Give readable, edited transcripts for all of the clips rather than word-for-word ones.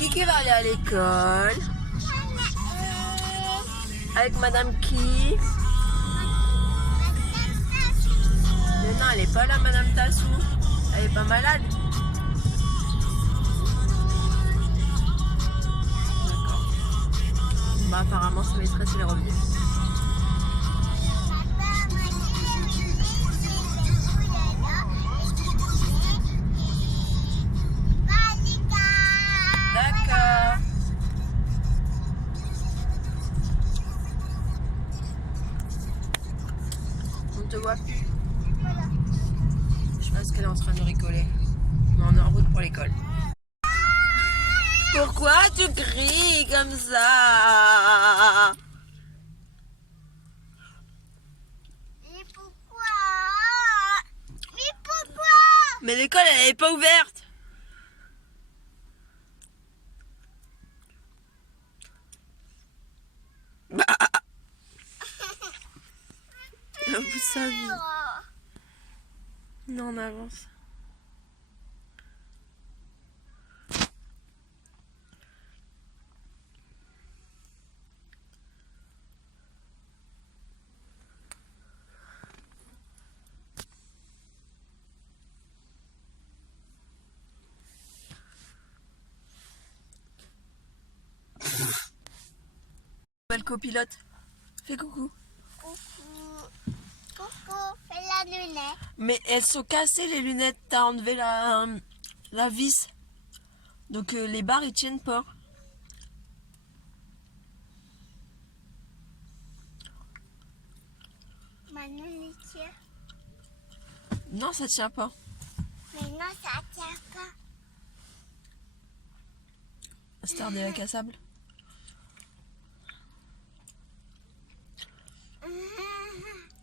Qui va aller à l'école? Avec Madame qui? Mais non, elle est pas là, Madame Tassou. Elle est pas malade. D'accord. Bah apparemment sa maîtresse elle est revenue. D'accord. On te voit plus. Je pense qu'elle est en train de rigoler. Mais on est en route pour l'école. Pourquoi tu cries comme ça? Mais pourquoi? Mais pourquoi? Mais l'école elle est pas ouverte. Bah. Au bout de sa vie. Non, on avance. Nouvelle copilote. Fais coucou. Coucou. Coucou, fais la lunette. Mais elles sont cassées les lunettes. T'as enlevé la vis. Donc les barres ils tiennent pas. Manon, il tient. Non, ça tient pas. Mais non, ça tient pas. Star des lacs à sable.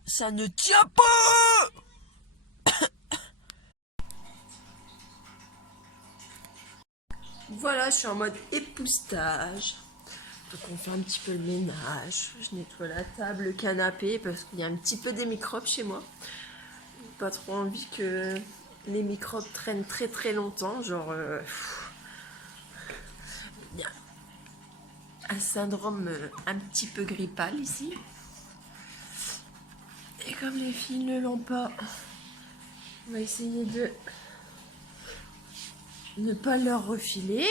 Ça ne tient pas. Voilà, je suis en mode époustage. Donc on fait un petit peu le ménage. Je nettoie la table, le canapé parce qu'il y a un petit peu des microbes chez moi. J'ai pas trop envie que les microbes traînent très très longtemps. Genre, il y a un syndrome un petit peu grippal ici. Et comme les filles ne l'ont pas, on va essayer de ne pas leur refiler.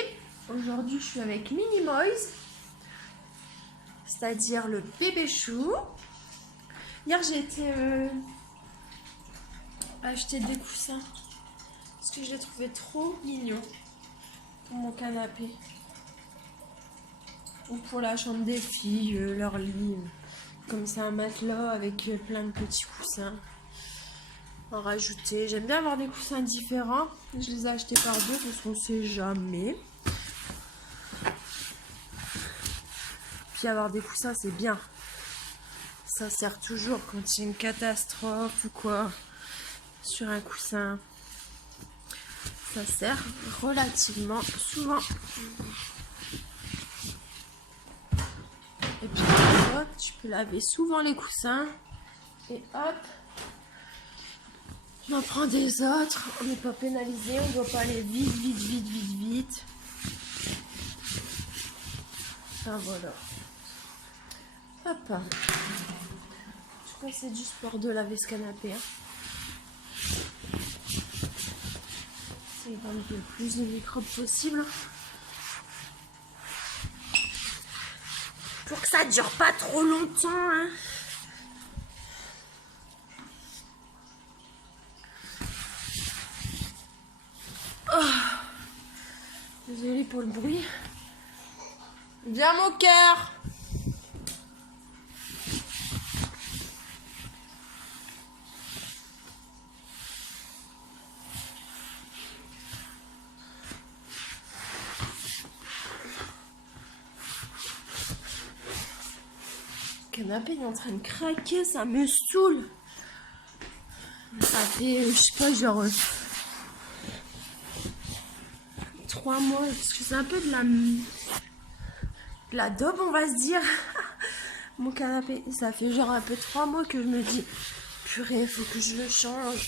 Aujourd'hui, je suis avec Minimoys, c'est-à-dire le bébé chou. Hier, j'ai été acheter des coussins parce que je les trouvais trop mignons pour mon canapé ou pour la chambre des filles, leur lit. Comme c'est un matelas avec plein de petits coussins. En rajouter. J'aime bien avoir des coussins différents. Je les ai achetés par deux parce qu'on sait jamais. Puis avoir des coussins c'est bien. Ça sert toujours quand il y a une catastrophe ou quoi sur un coussin. Ça sert relativement souvent. Et puis hop, tu peux laver souvent les coussins. Et hop, tu en prends des autres. On n'est pas pénalisé, on ne doit pas aller vite, vite, vite, vite, vite. Ah voilà. Hop. Je crois que c'est du sport de laver ce canapé. C'est d'éviter le plus de microbes possible. Pour que ça dure pas trop longtemps. Hein. Oh. Désolée pour le bruit. Viens mon cœur. Le canapé est en train de craquer, ça me saoule. Ça fait, je sais pas, genre 3 mois, parce que c'est un peu de la daube, on va se dire. Mon canapé, ça fait genre un peu 3 mois que je me dis, purée, il faut que je le change.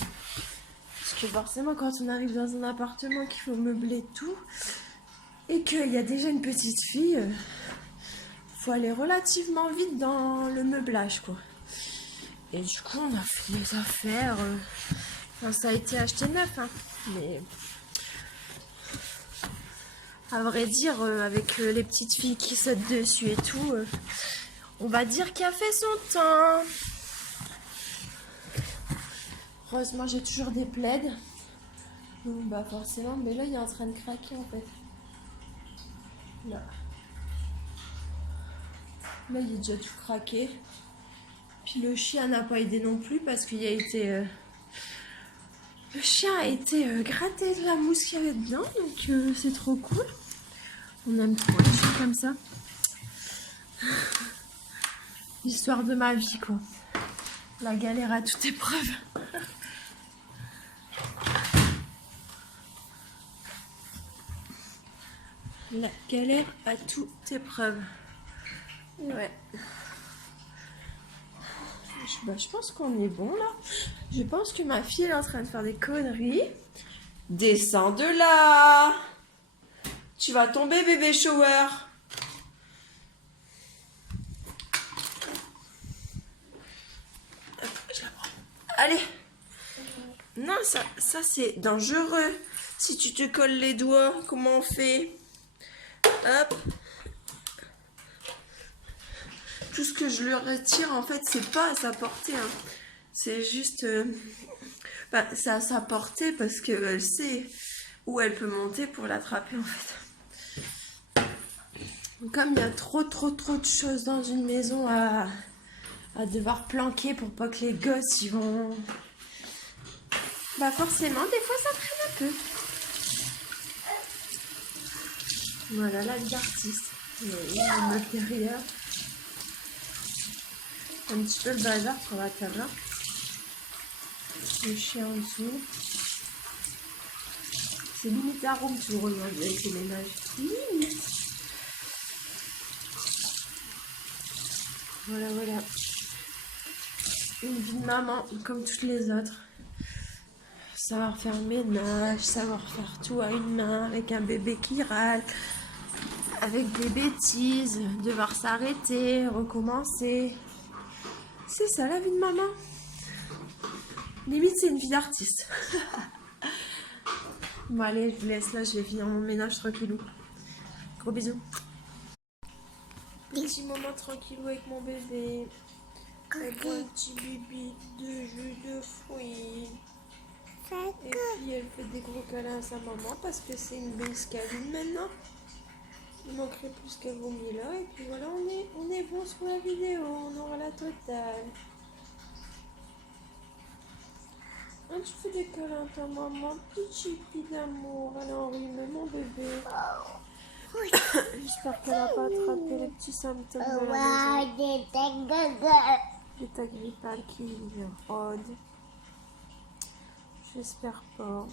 Parce que forcément, quand on arrive dans un appartement qu'il faut meubler tout, et qu'il y a déjà une petite fille, faut aller relativement vite dans le meublage, quoi. Et du coup, on a fait les affaires. Enfin, ça a été acheté neuf, hein, mais à vrai dire, avec les petites filles qui sautent dessus et tout, on va dire qu'il a fait son temps. Heureusement, j'ai toujours des plaids. Donc, bah forcément, mais là, il est en train de craquer en fait. Là. Là, il est déjà tout craqué. Puis le chien n'a pas aidé non plus parce qu'il a été... Le chien a été gratté de la mousse qu'il y avait dedans, donc c'est trop cool. On aime trop les chiens comme ça. L'histoire de ma vie, quoi. La galère à toute épreuve. La galère à toute épreuve. Ouais. Je pense qu'on est bon là. Je pense que ma fille elle est en train de faire des conneries. Descends de là. Tu vas tomber, bébé shower. Je la prends. Allez. Non, ça c'est dangereux. Si tu te colles les doigts, comment on fait? Hop. Tout ce que je lui retire, en fait, c'est pas à sa portée. Hein. C'est juste... c'est à sa portée parce qu'elle sait où elle peut monter pour l'attraper, en fait. Comme il y a trop de choses dans une maison à devoir planquer pour pas que les gosses, ils vont... Bah forcément, des fois, ça traîne un peu. Voilà, la vie d'artiste. Le matériel. Un petit peu le bazar sur la table. Le chien en dessous. C'est limite à room tour aujourd'hui avec les ménages. Limite. Voilà. Une vie de maman comme toutes les autres. Savoir faire le ménage, savoir faire tout à une main avec un bébé qui râle. Avec des bêtises, devoir s'arrêter, recommencer. C'est ça la vie de maman. Limite, c'est une vie d'artiste. Bon, allez, je vous laisse là, je vais finir mon ménage tranquillou. Gros bisous. Petit moment tranquillou avec mon bébé. Avec un petit bibi de jus de fruits. Et puis, elle fait des gros câlins à sa maman parce que c'est une belle câline maintenant. Il manquerait plus qu'elle vomit là. Et puis voilà, on est bon sur la vidéo. On aura la totale. Ah, tu fais des câlins à ta maman, petit chipi d'amour. Elle a enrhumé mon bébé. J'espère qu'elle n'a pas attrapé les petits symptômes de la maison. L'état grippal qui rôde. J'espère pas.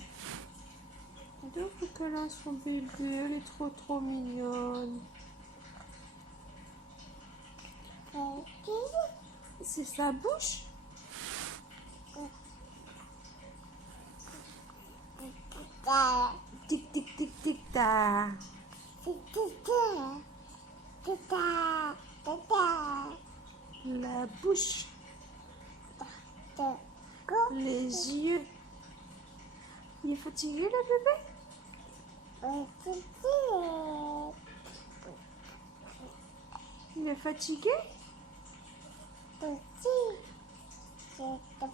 Donc le câlin à son bébé, elle est trop mignonne. C'est sa bouche? Tic tic tic tic ta. La bouche. Les yeux. Il est fatigué le bébé? Il est fatigué?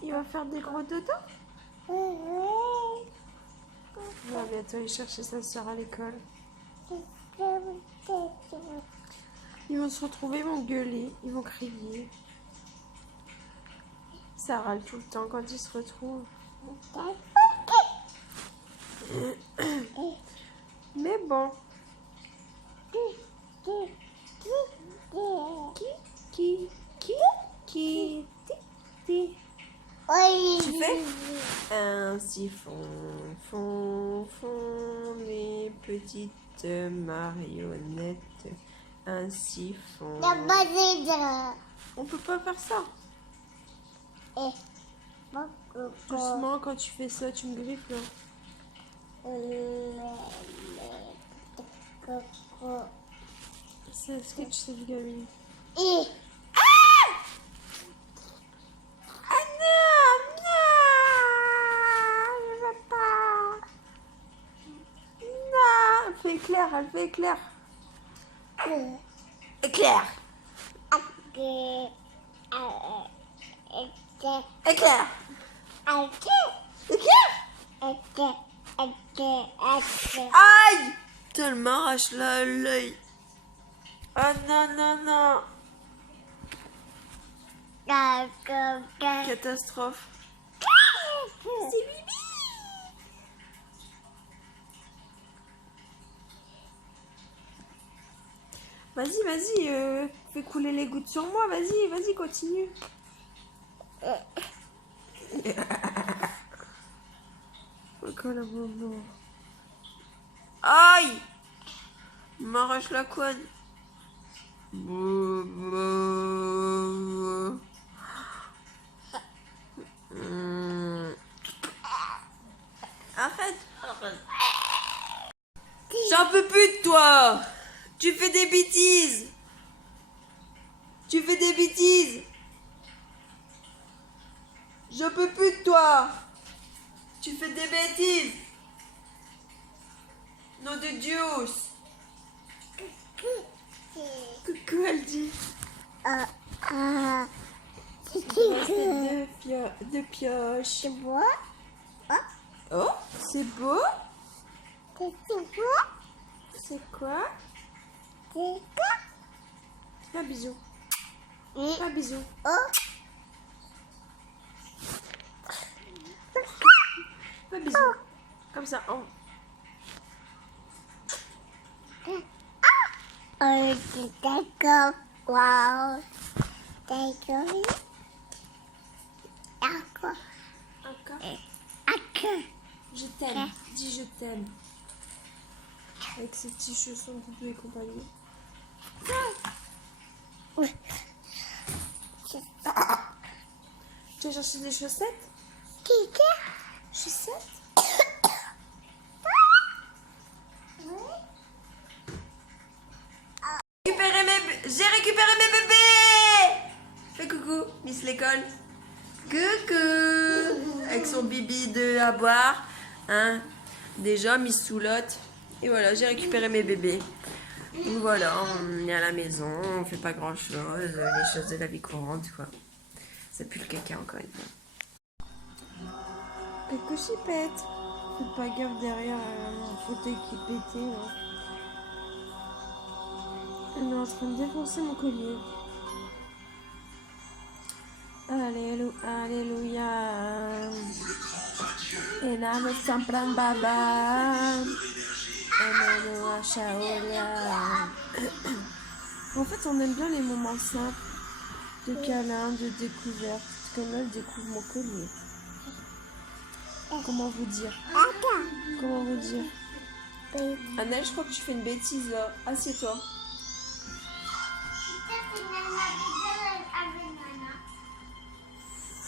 Il va faire des gros dodos? Il va bientôt aller chercher sa soeur à l'école. Ils vont se retrouver, ils vont gueuler, ils vont crier. Ça râle tout le temps quand ils se retrouvent. Mais bon. Qui Tu fais ainsi font mes petites marionnettes. Ainsi font. On peut pas faire ça. Doucement, quand tu fais ça, tu me griffes là. Coco. C'est un sketch, cette gamine. Et. Ah non, non, je veux pas. Non, elle fait éclair, elle fait éclair. Éclair, Ok. Ok. éclair, Ok. éclair. Ok. Ok. Ok. Aïe! Putain, elle m'arrache l'œil. Ah non, non, non. Catastrophe. C'est Bibi. Vas-y, vas-y, fais couler les gouttes sur moi. Vas-y, vas-y, continue. Encore la maman. Aïe! Il m'arrache la couenne. Arrête. J'en peux plus de toi. Tu fais des bêtises. Tu fais des bêtises. Je peux plus de toi. Tu fais des bêtises. Nom de Dieu. Coucou, elle dit. De pioche. C'est beau? Oh, c'est beau. C'est beau? C'est quoi? C'est quoi? Un bisou. Un bisou. Oh. Un bisou. Comme ça. Oh. Oh, d'accord. Wow. D'accord. D'accord. Encore. D'accord. Je t'aime. Dis je t'aime. Avec ses petits chaussons doudou et compagnie. Tu as cherché des chaussettes? Chaussettes? J'ai récupéré mes bébés! Fais coucou, Miss l'école. Coucou! Avec son bibi à boire. Hein? Déjà, Miss Soulotte. Et voilà, j'ai récupéré mes bébés. Donc voilà, on est à la maison, on fait pas grand chose, les choses de la vie courante, quoi. Ça pue le caca encore une fois. Coucou chipette. Faites pas gaffe derrière un fauteuil qui est pété, là. Elle est en train de défoncer mon collier. Alléluia. Et là, me sempre en baba. Emmanuel Shaolia. En fait, on aime bien les moments simples, de câlin, de découverte. Comme elle découvre mon collier. Comment vous dire? Comment vous dire? Annelle, je crois que tu fais une bêtise là. Assieds-toi.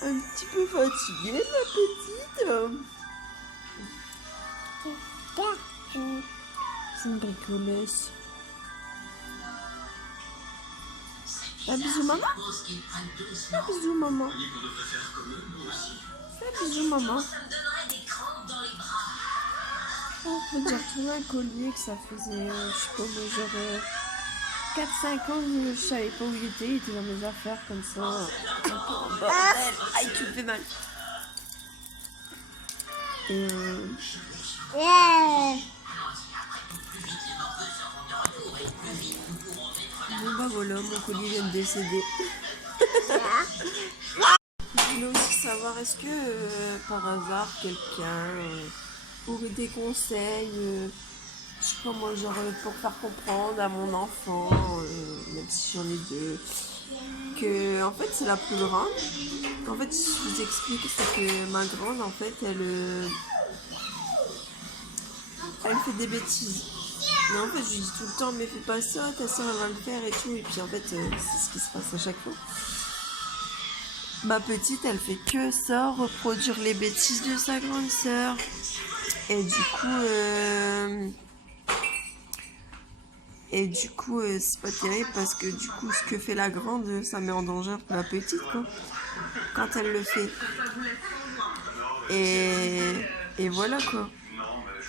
Un petit peu fatiguée, ma petite. C'est une bricoleuse. Un bisou, maman. Un bisou, maman. Un bisou, maman. Oh, faut dire trouver un collier que ça faisait, je sais pas, moi, j'aurais 4-5 ans, je savais pas où il était dans mes affaires comme ça. Un peu en bordel. Aïe, tu me fais mal. Et bon bah voilà, mon collier vient de décéder. Je voulais aussi savoir, est-ce que par hasard quelqu'un aurait des conseils, je sais pas moi, genre pour faire comprendre à mon enfant, même si j'en ai deux, que en fait c'est la plus grande. En fait, je vous explique, c'est que ma grande, en fait, elle fait des bêtises. Mais en fait, je lui dis tout le temps, mais fais pas ça, ta soeur elle va le faire et tout. Et puis en fait, c'est ce qui se passe à chaque fois. Ma petite, elle fait que ça, reproduire les bêtises de sa grande sœur. Et du coup, Et du coup, c'est pas terrible parce que du coup, ce que fait la grande, ça met en danger la petite, quoi, quand elle le fait. Et voilà, quoi.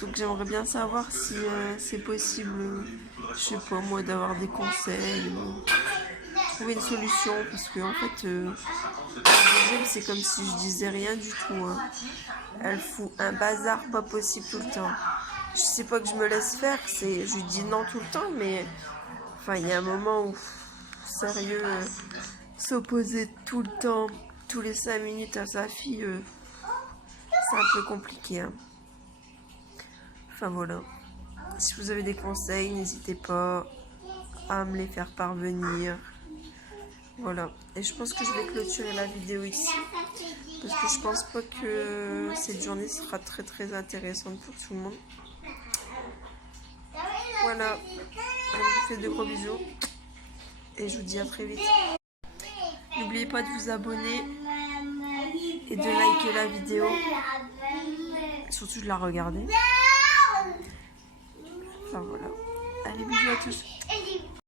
Donc j'aimerais bien savoir si c'est possible, je sais pas moi, d'avoir des conseils, trouver une solution, parce que en fait, la deuxième, c'est comme si je disais rien du tout, hein. Elle fout un bazar pas possible tout le temps. Je sais pas que je me laisse faire, je lui dis non tout le temps, mais enfin, il y a un moment où, sérieux, s'opposer tout le temps, tous les 5 minutes à sa fille, c'est un peu compliqué, hein. Enfin voilà. Si vous avez des conseils, n'hésitez pas à me les faire parvenir. Voilà. Et je pense que je vais clôturer la vidéo ici. Parce que je pense pas que cette journée sera très très intéressante pour tout le monde. Voilà. Je vous fais de gros bisous. Et je vous dis à très vite. N'oubliez pas de vous abonner et de liker la vidéo. Surtout de la regarder. Enfin voilà. Allez, bisous à tous.